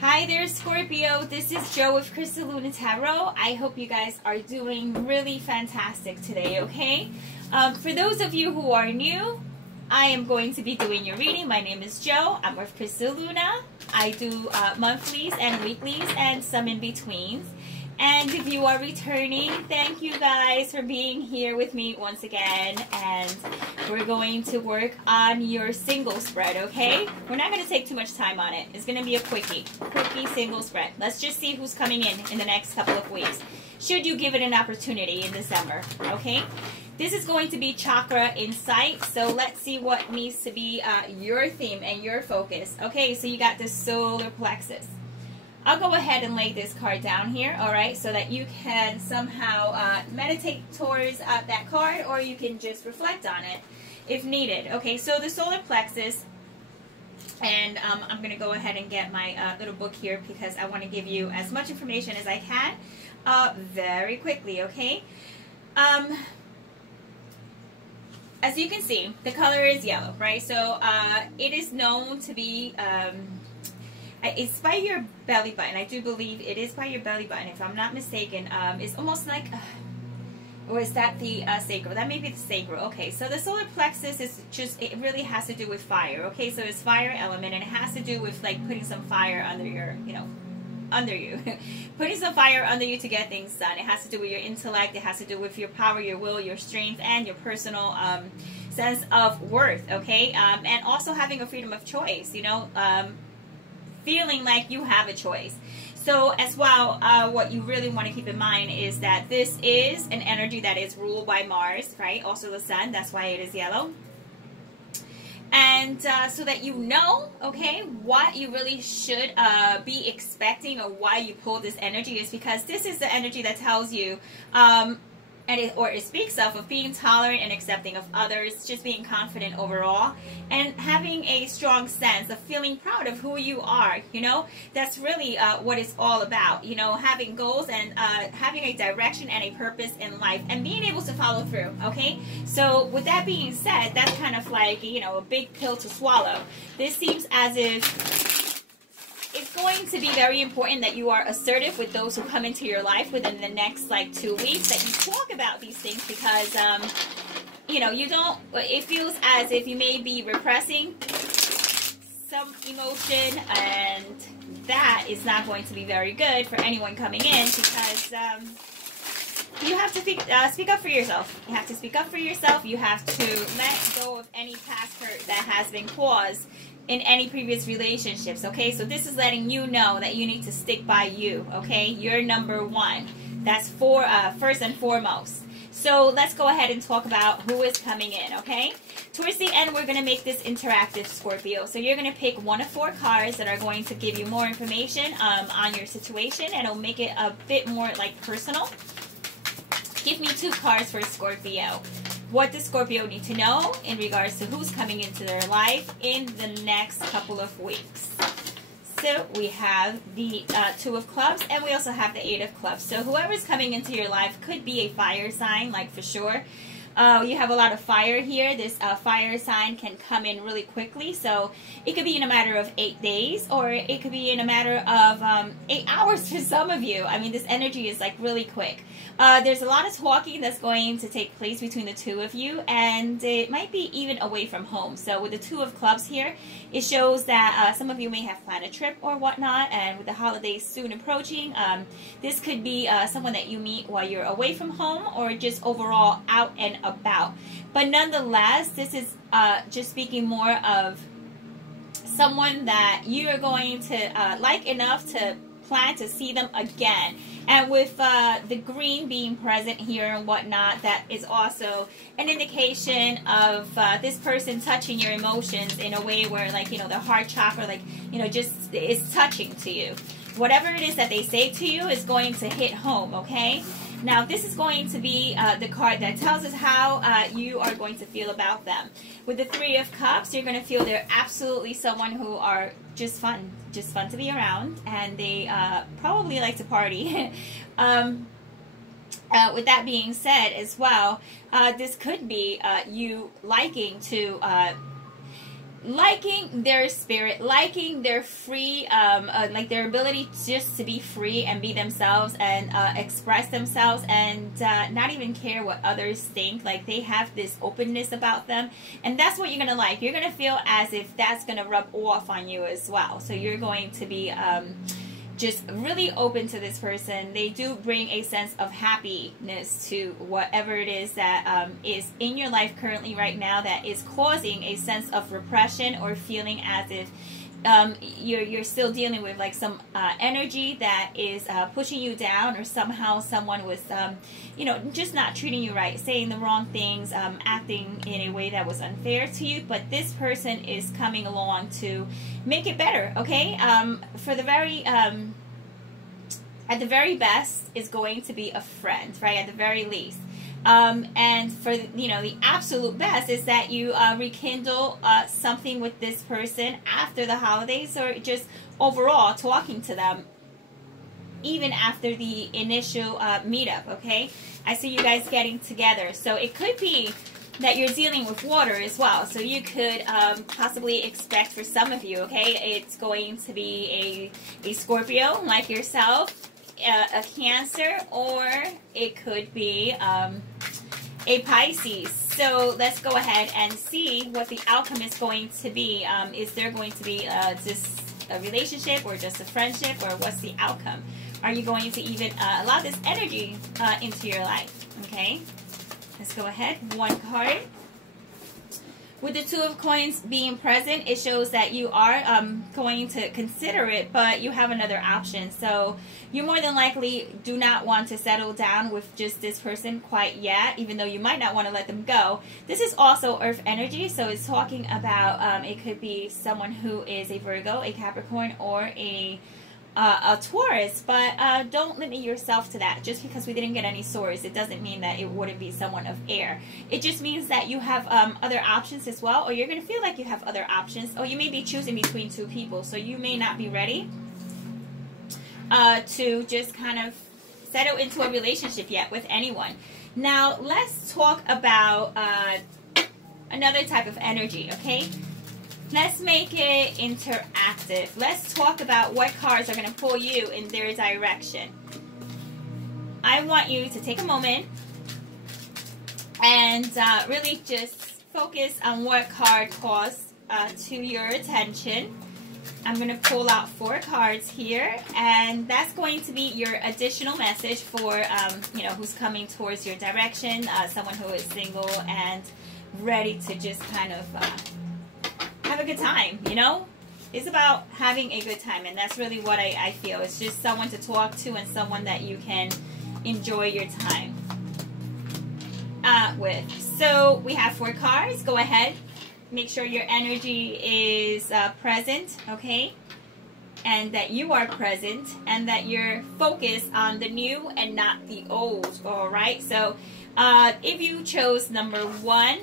Hi there, Scorpio. This is Joe with Crystal Luna Tarot. I hope you guys are doing really fantastic today, okay? For those of you who are new, I am going to be doing your reading. My name is Joe. I'm with Crystal Luna. I do monthlies and weeklies and some in betweens. And if you are returning, thank you guys for being here with me once again. And we're going to work on your single spread, okay? We're not going to take too much time on it. It's going to be a quickie single spread. Let's just see who's coming in the next couple of weeks. Should you give it an opportunity in December, okay? This is going to be chakra insight, so let's see what needs to be your theme and your focus. Okay, so you got the solar plexus. I'll go ahead and lay this card down here, all right, so that you can somehow meditate towards that card, or you can just reflect on it if needed. Okay, so the solar plexus, and I'm going to go ahead and get my little book here because I want to give you as much information as I can very quickly, okay? As you can see, the color is yellow, right? So it is known to be... it's by your belly button. I do believe it is by your belly button, if I'm not mistaken. It's almost like, or is that the sacral? That may be the sacral. Okay, so the solar plexus is just, it really has to do with fire. Okay, so it's fire element, and it has to do with like putting some fire under your, under you. Putting some fire under you to get things done. It has to do with your intellect. It has to do with your power, your will, your strength, and your personal sense of worth. Okay, and also having a freedom of choice. Feeling like you have a choice. So as well, what you really want to keep in mind is that this is an energy that is ruled by Mars, right? Also the sun, that's why it is yellow. And so that you know, okay, what you really should be expecting, or why you pull this energy, is because this is the energy that tells you it speaks of being tolerant and accepting of others, just being confident overall, and having a strong sense of feeling proud of who you are. That's really what it's all about. Having goals and having a direction and a purpose in life, and being able to follow through. Okay, so with that being said, that's kind of like a big pill to swallow. This seems as if it's going to be very important that you are assertive with those who come into your life within the next 2 weeks, that you talk about these things, because it feels as if you may be repressing some emotion, and that is not going to be very good for anyone coming in, because you have to speak up for yourself. You have to speak up for yourself. You have to let go of any past hurt that has been caused in any previous relationships, okay? So this is letting you know that you need to stick by you, okay? You're number one. That's first and foremost. So let's go ahead and talk about who is coming in, okay? Towards the end, we're going to make this interactive, Scorpio. So you're going to pick one of 4 cards that are going to give you more information on your situation, and it'll make it a bit more personal. Give me 2 cards for Scorpio. What does Scorpio need to know in regards to who's coming into their life in the next couple of weeks? So we have the 2 of clubs, and we also have the 8 of clubs. So whoever's coming into your life could be a fire sign, for sure. You have a lot of fire here. This fire sign can come in really quickly. So it could be in a matter of 8 days, or it could be in a matter of 8 hours for some of you. I mean, this energy is really quick. There's a lot of talking that's going to take place between the 2 of you, and it might be even away from home. So with the 2 of clubs here, it shows that some of you may have planned a trip or whatnot, and with the holidays soon approaching, this could be someone that you meet while you're away from home, or just overall out and about. But nonetheless, this is just speaking more of someone that you are going to like enough to plan to see them again. And with the green being present here and whatnot, that is also an indication of this person touching your emotions in a way where, the heart chakra, just is touching to you. Whatever it is that they say to you is going to hit home, okay? Now, this is going to be the card that tells us how you are going to feel about them. With the 3 of Cups, you're going to feel they're absolutely someone who are just fun to be around, and they probably like to party. With that being said as well, this could be you liking to liking their spirit, liking their free, like their ability just to be free and be themselves and express themselves and not even care what others think. Like they have this openness about them, and that's what you're gonna like. You're gonna feel as if that's gonna rub off on you as well. So you're going to be just really open to this person. They do bring a sense of happiness to whatever it is that is in your life currently right now that is causing a sense of repression or feeling as if you're still dealing with like some energy that is pushing you down, or somehow someone was you know, just not treating you right, saying the wrong things, acting in a way that was unfair to you. But this person is coming along to make it better, okay? For the very at the very best is going to be a friend, right? At the very least. And for, you know, the absolute best is that you rekindle something with this person after the holidays, or just overall talking to them even after the initial meetup, okay? I see you guys getting together. So it could be that you're dealing with water as well. So you could possibly expect, for some of you, okay, it's going to be a Scorpio like yourself, a Cancer, or it could be a Pisces. So let's go ahead and see what the outcome is going to be. Is there going to be just a relationship or just a friendship, or what's the outcome? Are you going to even allow this energy into your life? Okay, let's go ahead. One card. With the Two of Coins being present, it shows that you are going to consider it, but you have another option. So you more than likely do not want to settle down with just this person quite yet, even though you might not want to let them go. This is also Earth energy, so it's talking about it could be someone who is a Virgo, a Capricorn, or a Taurus, but don't limit yourself to that. Just because we didn't get any swords, it doesn't mean that it wouldn't be someone of air. It just means that you have other options as well, or you're going to feel like you have other options, or you may be choosing between two people, so you may not be ready to just kind of settle into a relationship yet with anyone. Now, let's talk about another type of energy, okay? Let's make it interactive. Let's talk about what cards are going to pull you in their direction. I want you to take a moment and really just focus on what card calls to your attention. I'm going to pull out 4 cards here, and that's going to be your additional message for, you know, who's coming towards your direction, someone who is single and ready to just kind of have a good time, you know? It's about having a good time, and that's really what I feel. It's just someone to talk to and someone that you can enjoy your time with. So we have 4 cards. Go ahead. Make sure your energy is present, okay? And that you are present, and that you're focused on the new and not the old, all right? So if you chose number 1,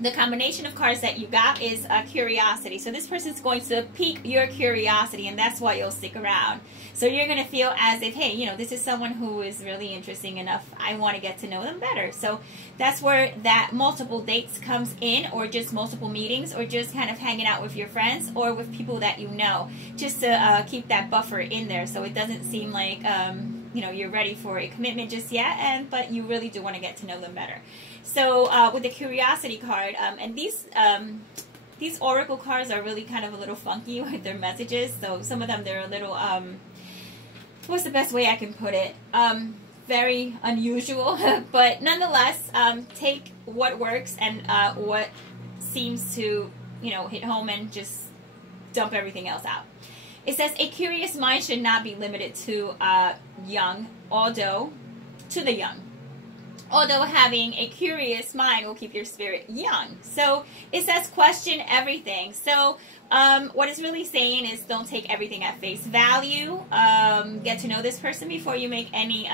the combination of cards that you got is curiosity. So this person's going to pique your curiosity, and that's why you'll stick around. So you're going to feel as if, hey, you know, this is someone who is really interesting enough. I want to get to know them better. So that's where that multiple dates comes in, or just multiple meetings, or just kind of hanging out with your friends or with people that you know, just to keep that buffer in there, so it doesn't seem like you know, you're ready for a commitment just yet, but you really do want to get to know them better. So with the curiosity card, and these oracle cards are really kind of a little funky with their messages. So some of them, they're a little, what's the best way I can put it? Very unusual, but nonetheless, take what works and what seems to, you know, hit home, and just dump everything else out. It says a curious mind should not be limited to the young. Although having a curious mind will keep your spirit young. So it says question everything. So what it's really saying is don't take everything at face value. Get to know this person before you make any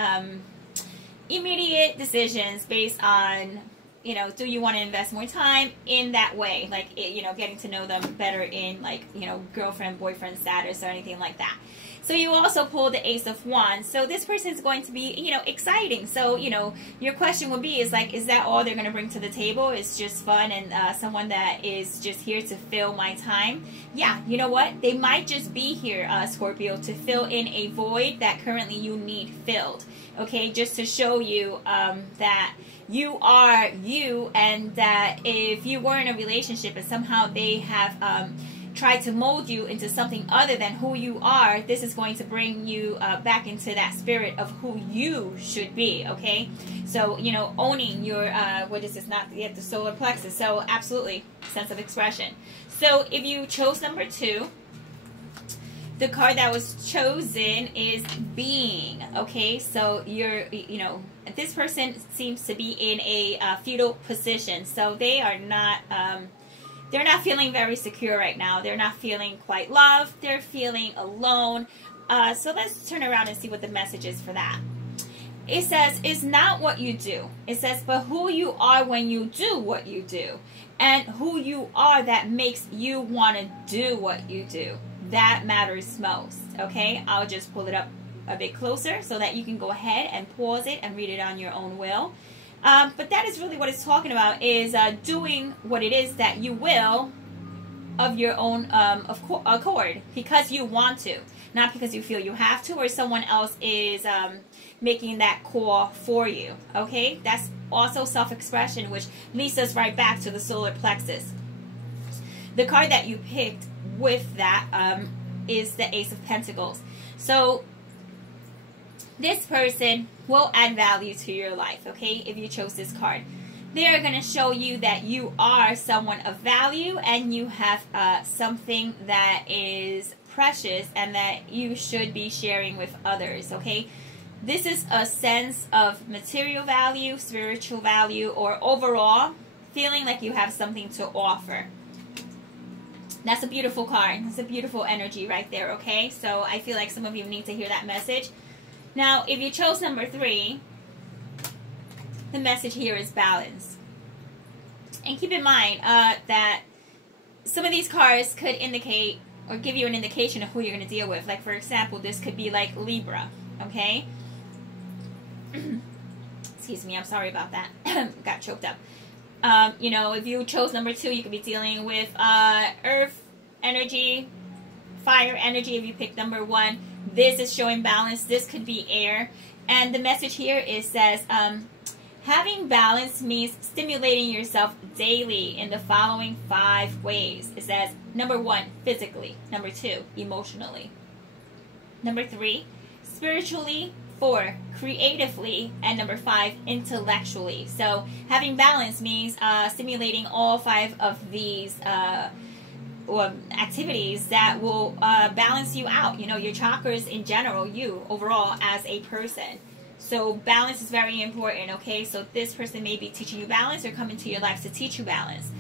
immediate decisions based on you know, do you want to invest more time in that way? Like, you know, getting to know them better in, like, you know, girlfriend, boyfriend status or anything like that. So you also pull the Ace of Wands. So this person is going to be, you know, exciting. So, you know, your question would be, is like, is that all they're going to bring to the table? It's just fun and someone that is just here to fill my time? Yeah, you know what? They might just be here, Scorpio, to fill in a void that currently you need filled. Okay, just to show you that you are you, and that if you were in a relationship and somehow they have try to mold you into something other than who you are, this is going to bring you back into that spirit of who you should be, okay? So, you know, owning your, what is this, not yet the solar plexus. So, absolutely, sense of expression. So, if you chose number 2, the card that was chosen is being, okay? So, you're, you know, this person seems to be in a fetal position. So, they are not... they're not feeling very secure right now. They're not feeling quite loved. They're feeling alone. So let's turn around and see what the message is for that. It says, it's not what you do. It says, but who you are when you do what you do. And who you are that makes you want to do what you do. That matters most. Okay? I'll just pull it up a bit closer so that you can go ahead and pause it and read it on your own will. But that is really what it's talking about, is doing what it is that you will of your own accord, because you want to, not because you feel you have to or someone else is making that call for you. Okay, that's also self-expression, which leads us right back to the solar plexus. The card that you picked with that is the Ace of Pentacles. So this person will add value to your life, okay, if you chose this card. They are going to show you that you are someone of value and you have something that is precious and that you should be sharing with others, okay? This is a sense of material value, spiritual value, or overall feeling like you have something to offer. That's a beautiful card. That's a beautiful energy right there, okay? So I feel like some of you need to hear that message. Now, if you chose number 3, the message here is balance. And keep in mind that some of these cards could indicate or give you an indication of who you're going to deal with. Like, for example, this could be like Libra, okay? Excuse me, I'm sorry about that. Got choked up. You know, if you chose number 2, you could be dealing with earth energy, fire energy. If you pick number 1, this is showing balance. This could be air. And the message here is says, having balance means stimulating yourself daily in the following 5 ways. It says, number 1, physically. Number 2, emotionally. Number 3, spiritually. 4, creatively. And number 5, intellectually. So having balance means stimulating all 5 of these activities that will balance you out, you know, your chakras in general, you overall as a person. So balance is very important, okay? So this person may be teaching you balance or come into your life to teach you balance.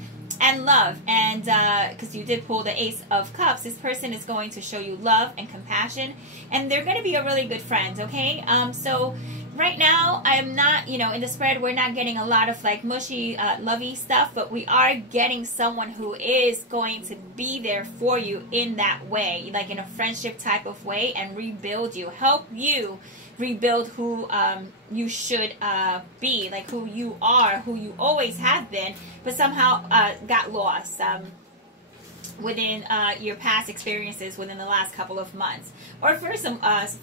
And love, and because you did pull the Ace of Cups, this person is going to show you love and compassion, and they're going to be a really good friend, okay? So right now, I'm not, you know, in the spread, we're not getting a lot of like mushy, lovey stuff, but we are getting someone who is going to be there for you in that way, like in a friendship type of way, and rebuild you, help you rebuild who you should be, like who you are, who you always have been, but somehow got lost within your past experiences within the last couple of months, or for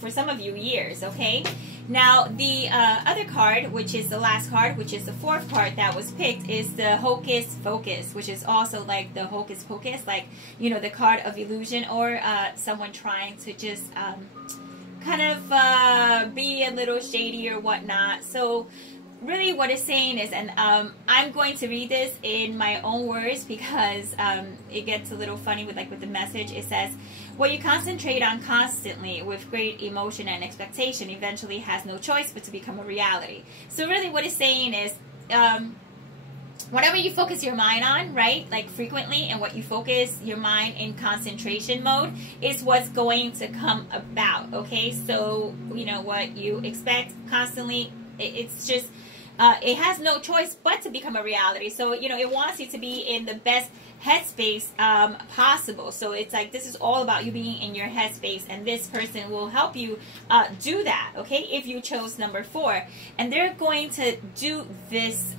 some of you, years, okay? Now, the other card, which is the last card, which is the 4th card that was picked, is the Hocus Pocus, which is also like the Hocus Pocus, like, you know, the card of illusion, or someone trying to just kind of be a little shady or whatnot. So really what it's saying is, and I'm going to read this in my own words because it gets a little funny with the message. It says, what you concentrate on constantly with great emotion and expectation eventually has no choice but to become a reality. So really what it's saying is, whatever you focus your mind on, right, like frequently, and what you focus your mind in concentration mode is what's going to come about, okay? So, you know, what you expect constantly, it's just it has no choice but to become a reality. So, you know, it wants you to be in the best headspace possible. So it's like, this is all about you being in your headspace, and this person will help you do that, okay, if you chose number 4. And they're going to do this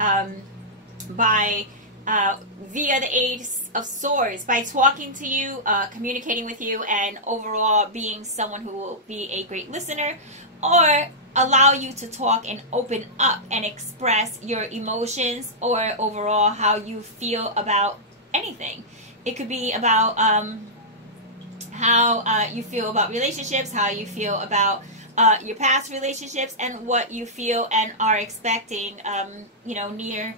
by via the Ace of Swords, by talking to you, communicating with you, and overall being someone who will be a great listener, or allow you to talk and open up and express your emotions, or overall how you feel about anything. It could be about how you feel about relationships, how you feel about your past relationships, and what you feel and are expecting, you know, near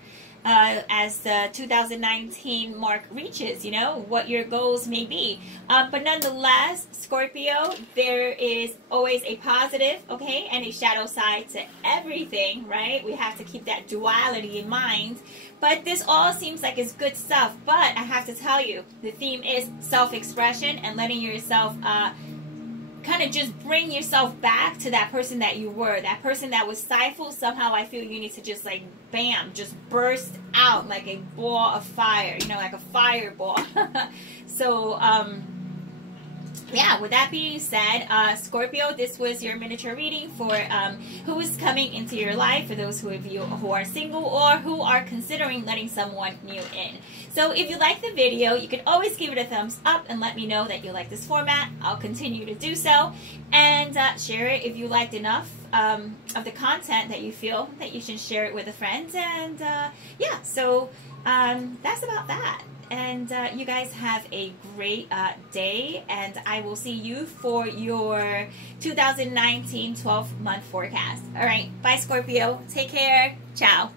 as the 2019 mark reaches, you know, what your goals may be. But nonetheless, Scorpio, there is always a positive, okay, and a shadow side to everything, right? We have to keep that duality in mind. But this all seems like it's good stuff. But I have to tell you, the theme is self-expression and letting yourself kind of just bring yourself back to that person that you were, that person that was stifled. Somehow I feel you need to just like, bam, just burst out like a ball of fire, you know, like a fireball. So, yeah, with that being said, Scorpio, this was your miniature reading for who is coming into your life, for those of you who are single or who are considering letting someone new in. So if you like the video, you can always give it a thumbs up and let me know that you like this format. I'll continue to do so. And share it if you liked enough of the content that you feel that you should share it with a friend. And yeah, so that's about that. And you guys have a great day, and I will see you for your 2019 12-month forecast. All right, bye Scorpio. Take care. Ciao.